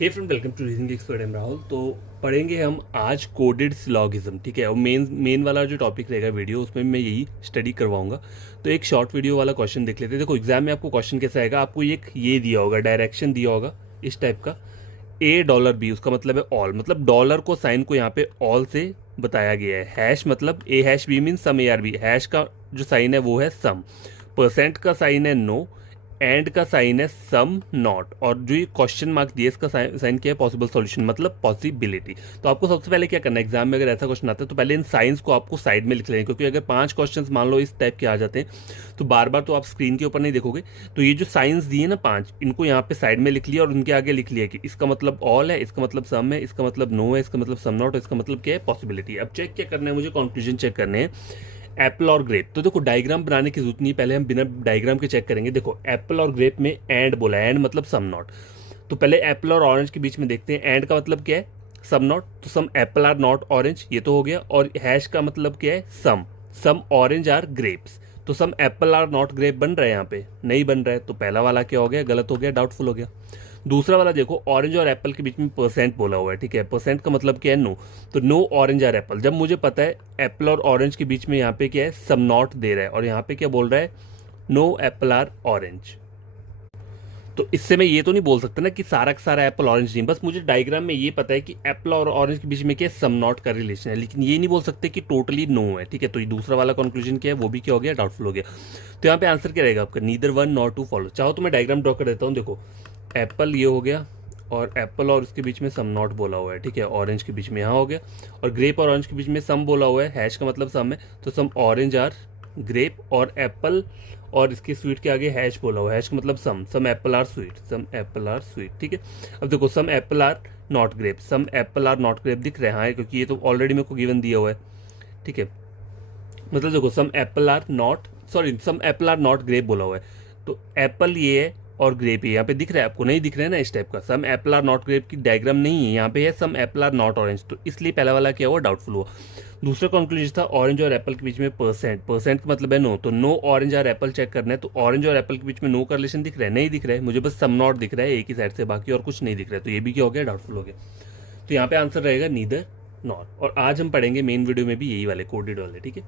Hey friend, welcome to reasoning expert. Am Rahul. तो पढ़ेंगे हम आज कोडेड सिलॉगिज्म, ठीक है। और मेन वाला जो टॉपिक रहेगा वीडियो, उसमें मैं यही स्टडी करवाऊंगा। तो एक शॉर्ट वीडियो वाला क्वेश्चन देख लेते हैं। देखो एग्जाम में आपको क्वेश्चन कैसा आएगा, आपको एक ये दिया होगा, डायरेक्शन दिया होगा इस टाइप का, $A B, उसका मतलब है ऑल, मतलब डॉलर को साइन को यहाँ पे ऑल से बताया गया है। हैश मतलब A#B मीन सम ARB, हैश का जो साइन है वो है सम, परसेंट का साइन है नो, एंड का साइन है सम नॉट, और जो ये क्वेश्चन मार्क दिए इसका साइन क्या है, पॉसिबल सॉल्यूशन मतलब पॉसिबिलिटी। तो आपको सबसे पहले क्या करना है, एग्जाम में अगर ऐसा क्वेश्चन आता है तो पहले इन साइंस को आपको साइड में लिख लेंगे, क्योंकि अगर 5 क्वेश्चंस मान लो इस टाइप के आ जाते हैं तो बार बार तो आप स्क्रीन के ऊपर नहीं देखोगे। तो ये जो साइंस दिए ना 5, इनको यहाँ पे साइड में लिख लिया और उनके आगे लिख लिया कि इसका मतलब ऑल है, इसका मतलब सम है, इसका मतलब नो है, इसका मतलब सम नॉट, इसका मतलब क्या है, पॉसिबिलिटी। अब चेक क्या करना है, मुझे कंक्लूजन चेक करने हैं एप्पल और ग्रेप। तो देखो डायग्राम बनाने की जरूरत नहीं, पहले हम बिना डायग्राम के चेक करेंगे। देखो एप्पल और ग्रेप में एंड बोला है, एंड मतलब सम नॉट। तो पहले एप्पल और ऑरेंज के बीच में देखते हैं, एंड का मतलब क्या है, सम नॉट। तो some apple are not orange, ये तो हो गया। और हैश का मतलब क्या है, सम ऑरेंज आर ग्रेप्स। तो some apple are not grape बन रहा है, यहाँ पे नहीं बन रहा है। तो पहला वाला क्या हो गया, गलत हो गया, डाउटफुल हो गया। दूसरा वाला देखो, ऑरेंज और एप्पल के बीच में परसेंट बोला हुआ है, ठीक है। परसेंट का मतलब क्या है, नो। तो नो ऑरेंज और एप्पल, जब मुझे पता है एप्पल और ऑरेंज के बीच में यहाँ पे क्या है, सम नॉट दे रहा है, और यहाँ पे क्या बोल रहा है, नो एप्पल आर ऑरेंज। तो इससे मैं ये तो नहीं बोल सकता ना कि सारा का सारा एप्पल ऑरेंज नहीं, बस मुझे डायग्राम में ये पता है कि एप्पल और ऑरेंज के बीच में क्या है, सम नॉट का रिलेशन है, लेकिन ये नहीं बोल सकते कि टोटली नो है, ठीक है। तो ये दूसरा वाला कंक्लूजन क्या है, वो भी क्या हो गया, डाउटफुल हो गया। तो यहाँ पे आंसर क्या रहेगा आपका, neither one nor two follow. चाहो तो मैं डायग्राम ड्रॉ कर देता हूँ। देखो एप्पल ये हो गया, और एप्पल और उसके बीच में सम नॉट बोला हुआ है, ठीक है। ऑरेंज के बीच में यहाँ हो गया, और ग्रेप और ऑरेंज के बीच में सम बोला हुआ है, हैश का मतलब सम है। तो सम ऑरेंज आर ग्रेप, और एप्पल और इसके स्वीट के आगे हैश बोला हुआ है, हैश का मतलब some apple are sweet, some apple are sweet, ठीक है। अब देखो some apple are not grape, some apple are not grape दिख रहा है, क्योंकि ये तो ऑलरेडी मेरे को गिवन दिया हुआ है, ठीक है। मतलब देखो some apple are not, sorry some apple are not grape बोला हुआ है। तो एप्पल ये है और ग्रेप ये यहाँ पे दिख रहा है आपको, नहीं दिख रहा है ना इस टाइप का। सम एप्पल आर नॉट ग्रेप की डायग्राम नहीं है, यहाँ पे है सम एप्पल आर नॉट ऑरेंज। तो इसलिए पहला वाला क्या हुआ, डाउटफुल हुआ। दूसरा कंक्लूजन था ऑरेंज और एप्पल के बीच में परसेंट, परसेंट का मतलब है नो। तो नो ऑरेंज और एप्पल चेक करना है, तो ऑरेंज और एप्पल के बीच में नो का रिलेशन दिख रहा है, नहीं दिख रहा है, मुझे बस सम नॉट दिख रहा है एक ही साइड से, बाकी और कुछ नहीं दिख रहा है। तो ये भी क्या हो गया, डाउटफुल हो गया। तो यहाँ पे आंसर रहेगा नीदर नॉट। और आज हम पढ़ेंगे मेन वीडियो में भी यही वाले कोडेड वाले, ठीक है।